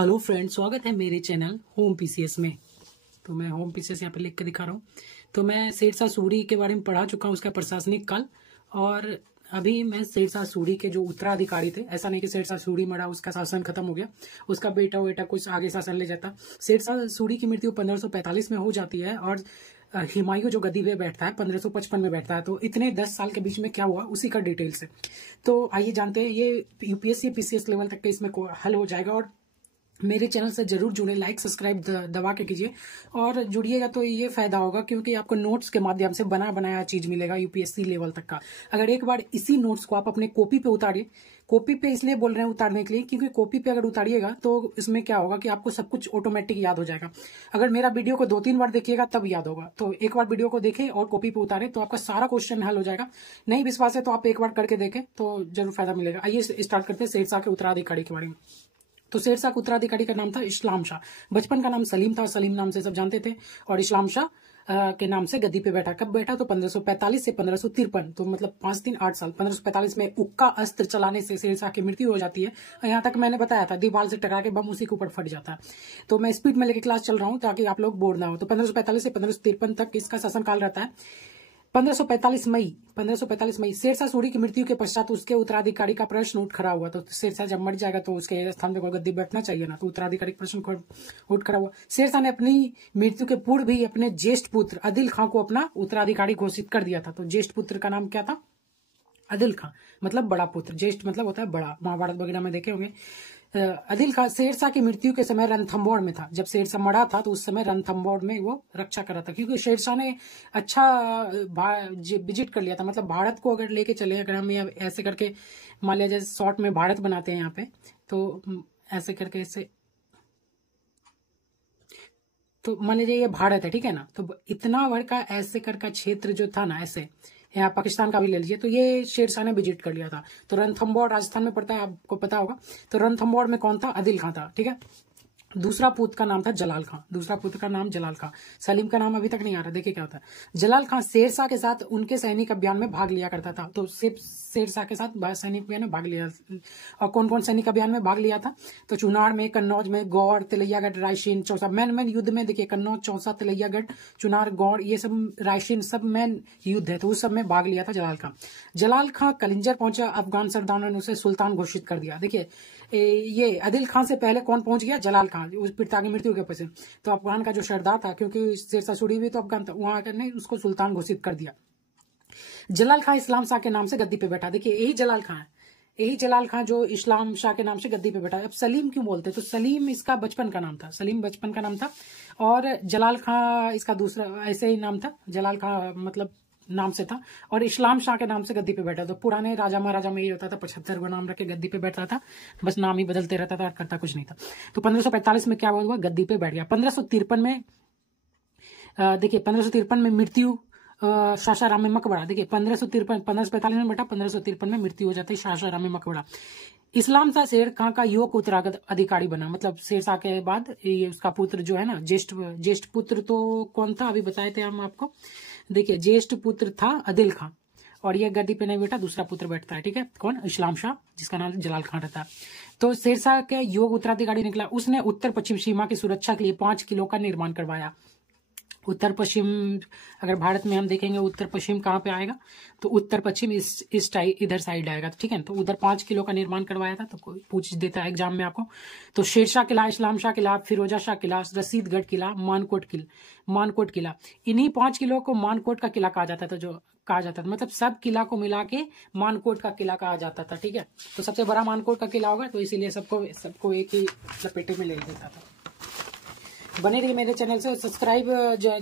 Hello friends, स्वागत है मेरे चैनल होम पीसीएस में। तो मैं होम पीसीएस यहाँ पे लिख के दिखा रहा हूँ। तो मैं शेरशाह सूरी के बारे में पढ़ा चुका हूँ, उसका प्रशासनिक काल। और अभी मैं शेरशाह सूरी के जो उत्तराधिकारी थे, ऐसा नहीं कि शेरशाह सूरी मरा उसका शासन खत्म हो गया, उसका बेटा वेटा कुछ आगे शासन ले जाता। शेरशाह सूरी की मृत्यु 1545 में हो जाती है और हुमायूं जो गद्दी पे बैठता है 1555 में बैठता है। तो इतने 10 साल के बीच में क्या हुआ उसी का डिटेल से तो आइए जानते हैं। ये यूपीएससी पीसीएस लेवल तक के इसमें हल हो जाएगा। और मेरे चैनल से जरूर जुड़े, लाइक सब्सक्राइब दबा के कीजिए और जुड़िएगा तो ये फायदा होगा क्योंकि आपको नोट्स के माध्यम से बना बनाया चीज मिलेगा यूपीएससी लेवल तक का। अगर एक बार इसी नोट्स को आप अपने कॉपी पे उतारिए, कॉपी पे इसलिए बोल रहे हैं उतारने के लिए क्योंकि कॉपी पे अगर उतारिएगा तो इसमें क्या होगा कि आपको सब कुछ ऑटोमेटिक याद हो जाएगा। अगर मेरा वीडियो को 2-3 बार देखिएगा तब याद होगा। तो एक बार वीडियो को देखें और कॉपी पे उतारे तो आपका सारा क्वेश्चन हल हो जाएगा। नहीं विश्वास है तो आप एक बार करके देखें तो जरूर फायदा मिलेगा। आइए स्टार्ट करते हैं शेरशाह के उत्तराधिकारी के बारे में। तो शेरशाह के उत्तराधिकारी का नाम था इस्लाम शाह। बचपन का नाम सलीम था, सलीम नाम से सब जानते थे। और इस्लाम शाह के नाम से गद्दी पे बैठा। कब बैठा? तो 1545 से 1553, तो मतलब 5-3-8 साल। 1545 में उक्का अस्त्र चलाने से शेरशाह की मृत्यु हो जाती है। यहाँ तक मैंने बताया था, दीवार से टकरा के बम उसी के ऊपर फट जाता है। तो मैं स्पीड में लेके क्लास चल रहा हूँ ताकि आप लोग बोर ना हो। तो 1545 से 1553 तक इसका शासनकाल रहता है। 1545 मई शेरशाह सूरी की मृत्यु के पश्चात उसके उत्तराधिकारी का प्रश्न उठ खड़ा हुआ। तो शेरशाह जब मर जाएगा तो उसके स्थान पे कोई गद्दी बैठना चाहिए ना, तो उत्तराधिकारी प्रश्न उठ खड़ा हुआ। शेरशाह ने अपनी मृत्यु के पूर्व भी अपने ज्येष्ठ पुत्र आदिल खां को अपना उत्तराधिकारी घोषित कर दिया था। तो ज्येष्ठ पुत्र का नाम क्या था? आदिल खां, मतलब बड़ा पुत्र। ज्येष्ठ मतलब होता है बड़ा, महाभारत वगैरह में देखे होंगे। आदिल खां शेरशाह की मृत्यु के समय रणथंबोर में था। जब शेरशाह मरा था तो उस समय रणथंबोर में वो रक्षा कर रहा था क्योंकि शेरशाह ने अच्छा विजिट कर लिया था। मतलब भारत को अगर लेके चले, अगर हम ऐसे करके मान लिया जैसे शॉर्ट में भारत बनाते हैं यहाँ पे, तो ऐसे करके इसे, तो मान लीजिए ये भारत है, ठीक है ना। तो इतना बड़ा का ऐसे कर का क्षेत्र जो था ना, ऐसे यहाँ पाकिस्तान का भी ले लीजिए, तो ये शेरशाह ने विजिट कर लिया था। तो रणथंबोर राजस्थान में पड़ता है, आपको पता होगा। तो रणथंबोर में कौन था? आदिल खां था, ठीक है। दूसरा पुत्र का नाम था जलाल खां। दूसरा पुत्र का नाम जलाल खां। सलीम का नाम अभी तक नहीं आ रहा, देखिए क्या होता है। जलाल खां शेरशाह के साथ उनके सैनिक अभियान में भाग लिया करता था। तो शेरशाह के साथ सैनिक अभियान में भाग लिया। और कौन कौन सैनिक अभियान में भाग लिया था? तो चुनार में, कन्नौज में, गौड़, तिलैयागढ़, रायसेन, चौसा। मैन युद्ध में देखिए, कन्नौज, चौसा, तिलैयागढ़, चुनार, गौड़, ये सब रायसेन सब मैन युद्ध है। तो उस सब में भाग लिया था जलाल खां। जलाल खां कलिंजर पहुंचा, अफगान सरदारों ने उसे सुल्तान घोषित कर दिया। देखिए ये आदिल खां से पहले कौन पहुंच गया? जलाल खां, उस पिता की मृत्यु के पीछे। तो अफगान का जो सरदार था, क्योंकि शेरशाह सूरी भी तो अफगान था, वहां आकर ने उसको सुल्तान घोषित कर दिया। जलाल खां इस्लाम शाह के नाम से गद्दी पे बैठा। देखिए यही जलाल खां है, यही जलाल खां जो इस्लाम शाह के नाम से गद्दी पे बैठा। अब सलीम क्यों बोलते? तो सलीम इसका बचपन का नाम था, सलीम बचपन का नाम था। और जलाल खां इसका दूसरा ऐसे ही नाम था, जलाल खां मतलब नाम से था। और इस्लाम शाह के नाम से गद्दी पे बैठा। तो पुराने राजा महाराजा में ये होता था, 75 गो नाम रख के गद्दी पे बैठता था, बस नाम ही बदलते रहता था और करता कुछ नहीं था। तो 1545 में क्या हुआ? गद्दी पे बैठ गया। 1553 में देखिए 1553 में मृत्यु सासाराम में मकबरा। देखिए 1545 में बैठा, 1553 में मृत्यु हो जाती है सासाराम में मकबरा। इस्लाम शाह शेर खां का युवक उत्तराधिकारी बना। मतलब शेरशाह के बाद ये उसका पुत्र जो है ना, ज्येष्ठ पुत्र तो कौन था अभी बताए थे हम आपको। देखिए ज्येष्ठ पुत्र था आदिल खां और ये गद्दी पे नहीं बैठा, दूसरा पुत्र बैठता है, ठीक है। कौन? इस्लाम शाह, जिसका नाम जलाल खां रहता है। तो शेरशाह के युवक उत्तराधिकारी निकला। उसने उत्तर पश्चिम सीमा की सुरक्षा के लिए 5 किलों का निर्माण करवाया। उत्तर पश्चिम अगर भारत में हम देखेंगे उत्तर पश्चिम कहाँ पे आएगा? तो उत्तर पश्चिम इस इधर साइड आएगा, ठीक है। तो उधर 5 किलो का निर्माण करवाया था। तो कोई पूछ देता है एग्जाम में आपको। तो शेरशाह किला, इस्लाम शाह किला, फिरोजा शाह किला, रसीदगढ़ किला, मानकोट किला, इन्हीं 5 किलो को मानकोट का किला कहा जाता था। जो कहा जाता था मतलब सब किला को मिला के मानकोट का किला कहा जाता था, ठीक है। तो सबसे बड़ा मानकोट का किला होगा, तो इसीलिए सबको एक ही लपेटे में ले देता था। बने रहिए मेरे चैनल से, सब्सक्राइब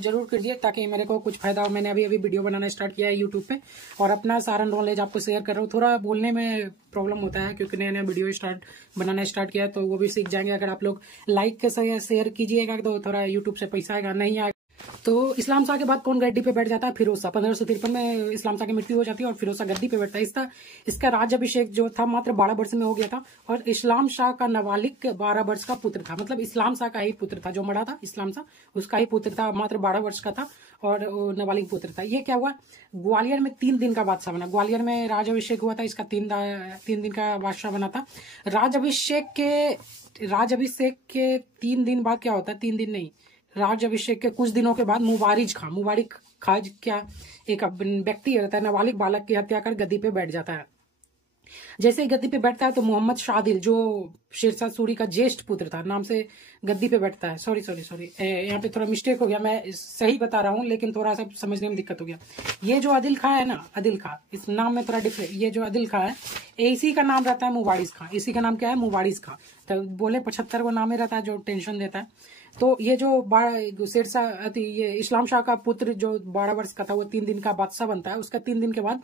जरूर कीजिए ताकि मेरे को कुछ फायदा हो। मैंने अभी वीडियो बनाना स्टार्ट किया है यूट्यूब पे और अपना सारा नॉलेज आपको शेयर कर रहा हूँ। थोड़ा बोलने में प्रॉब्लम होता है क्योंकि नया वीडियो बनाना स्टार्ट किया है, तो वो भी सीख जाएंगे। अगर आप लोग लाइक के शेयर कीजिएगा तो थोड़ा यूट्यूब से पैसा आएगा, नहीं आएगा तो इस्लाम शाह के बाद कौन गद्दी पे बैठ जाता है? फिरोज शाह। 1553 में इस्लाम शाह की मृत्यु हो जाती है और फिरोज शाह गद्दी पे बैठता है। इसका राज्याभिषेक जो था मात्र 12 वर्ष में हो गया था और इस्लाम शाह का नाबालिग 12 वर्ष का पुत्र था। मतलब इस्लाम शाह का ही पुत्र था, जो मरा था इस्लाम शाह, उसका ही पुत्र था, मात्र 12 वर्ष का था और नाबालिग पुत्र था। ये क्या हुआ, ग्वालियर में 3 दिन का बादशाह बना। ग्वालियर में राज्याभिषेक हुआ था, इसका 3 दिन का बादशाह बना था। राज्याभिषेक के 3 दिन बाद क्या होता है, 3 दिन नहीं, राज्याभिषेक के कुछ दिनों के बाद मुबारिज खां क्या एक व्यक्ति रहता है, नाबालिग बालक की हत्या कर गद्दी पे बैठ जाता है। जैसे ही गद्दी पे बैठता है तो मोहम्मद शाह आदिल, जो शेरशाह सूरी का ज्येष्ठ पुत्र था, नाम से गद्दी पे बैठता है। सॉरी यहाँ पे थोड़ा मिस्टेक हो गया, मैं सही बता रहा हूँ लेकिन थोड़ा सा समझने में दिक्कत हो गया। ये जो आदिल खां है ना, आदिल खां, इस नाम में थोड़ा डिफरेंट, ये जो आदिल खां है इसी का नाम रहता है मुबारिज खां। इसी का नाम क्या है, मुबारिज खां। तो बोले 75 को नाम ही रहता है जो टेंशन देता है। तो ये जो शेरशाह, ये इस्लाम शाह का पुत्र जो 12 वर्ष का था, वो 3 दिन का बादशाह बनता है। उसका 3 दिन के बाद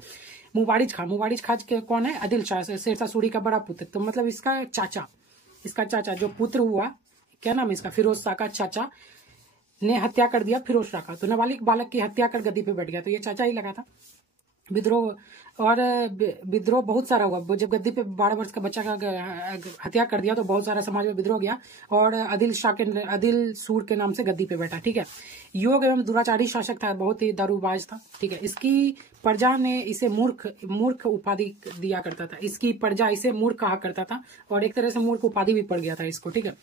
मुबारिज खां के कौन है, आदिल शाह, शेरशाह सूरी का बड़ा पुत्र। तो मतलब इसका चाचा जो पुत्र हुआ, क्या नाम है इसका, फिरोज शाह का चाचा ने हत्या कर दिया फिरोज शाह का। तो नाबालिग बालक की हत्या कर गद्दी पे बैठ गया। तो ये चाचा ही लगा था। विद्रोह बहुत सारा हुआ। जब गद्दी पे 12 वर्ष का बच्चा का हत्या कर दिया तो बहुत सारा समाज में विद्रोह गया और आदिल सूर के नाम से गद्दी पे बैठा। ठीक है, योग एवं दुराचारी शासक था, बहुत ही दारूबाज था। ठीक है, इसकी प्रजा ने इसे मूर्ख उपाधि दिया करता था। इसकी प्रजा इसे मूर्ख कहा करता था और एक तरह से मूर्ख उपाधि भी पड़ गया था इसको। ठीक है,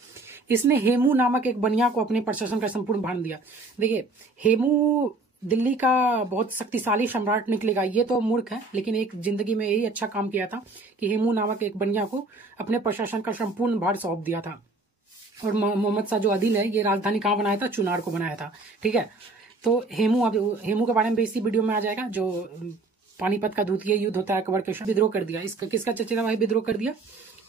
इसने हेमू नामक एक बनिया को अपने प्रशासन का संपूर्ण भार दिया। देखिए, हेमू दिल्ली का बहुत शक्तिशाली सम्राट निकलेगा, ये तो मूर्ख है, लेकिन एक जिंदगी में यही अच्छा काम किया था कि हेमू नामक एक बनिया को अपने प्रशासन का संपूर्ण भार सौंप दिया था। और मोहम्मद शाह जो आदिल है, ये राजधानी कहाँ बनाया था, चुनार को बनाया था। ठीक है, तो हेमू के बारे में भी इसी वीडियो में आ जाएगा। जो पानीपत का द्वितीय युद्ध होता है, अकबर के साथ विद्रोह कर दिया, इसका किसका चचेरा भाई विद्रोह कर दिया,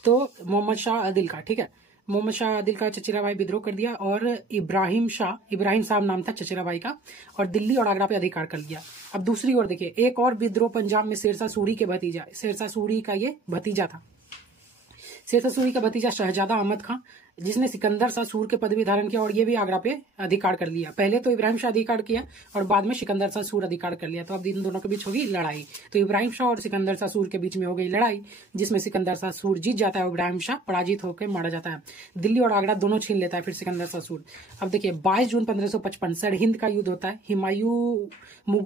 तो मोहम्मद शाह आदिल का। ठीक है, मोहम्मद शाह आदिल का चचेरा भाई विद्रोह कर दिया और इब्राहिम साहब नाम था चचेरा भाई का, और दिल्ली और आगरा पे अधिकार कर लिया। अब दूसरी ओर देखिए, एक और विद्रोह पंजाब में शेरशाह सूरी के भतीजा, शेरशाह सूरी का ये भतीजा था, शेरशाह सूरी का भतीजा शहजादा अहमद खां, जिसने सिकंदर शाह सूर के पदवी धारण किया और ये भी आगरा पे अधिकार कर लिया। पहले तो इब्राहिम शाह अधिकार किया और बाद में सिकंदर शाह सूर अधिकार कर लिया। तो अब इन दोनों के बीच होगी लड़ाई। तो इब्राहिम शाह और सिकंदर शाह सूर के बीच में हो गई लड़ाई, जिसमें सिकंदर शाह सूर जीत जाता है और इब्राहिम शाह पराजित होकर मारा जाता है। दिल्ली और आगरा दोनों छीन लेता है फिर सिकंदर शाह सूर। अब देखिए, 22 जून 1555 सरहिंद का युद्ध होता है, हुमायूं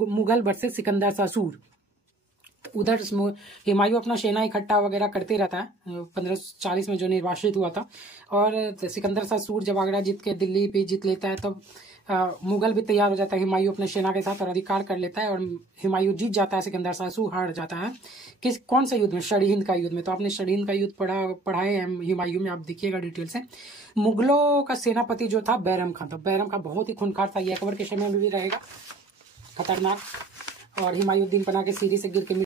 मुगल वर्सेस सिकंदर शाह सूर। उधर हुमायूं अपना सेना इकट्ठा वगैरह करते रहता है 1540 में जो निर्वासित हुआ था। और सिकंदर शाह सूर जब आगरा जीत के दिल्ली पे जीत लेता है तब मुगल भी तैयार हो जाता है हुमायूं अपने सेना के साथ और अधिकार कर लेता है और हुमायूं जीत जाता है, सिकंदर शाह सूर हार जाता है। कौन सा युद्ध में, सरहिंद का युद्ध में। तो आपने सरहिंद का युद्ध पढ़ाए हैं हुमायूं में, आप देखिएगा डिटेल से। मुगलों का सेनापति जो था बैरम खां था। बैरम खां बहुत ही खूंखार था, ये अकबर के समय में भी रहेगा, खतरनाक। और हुमायूं दिन बना के सीढ़ी से गिर के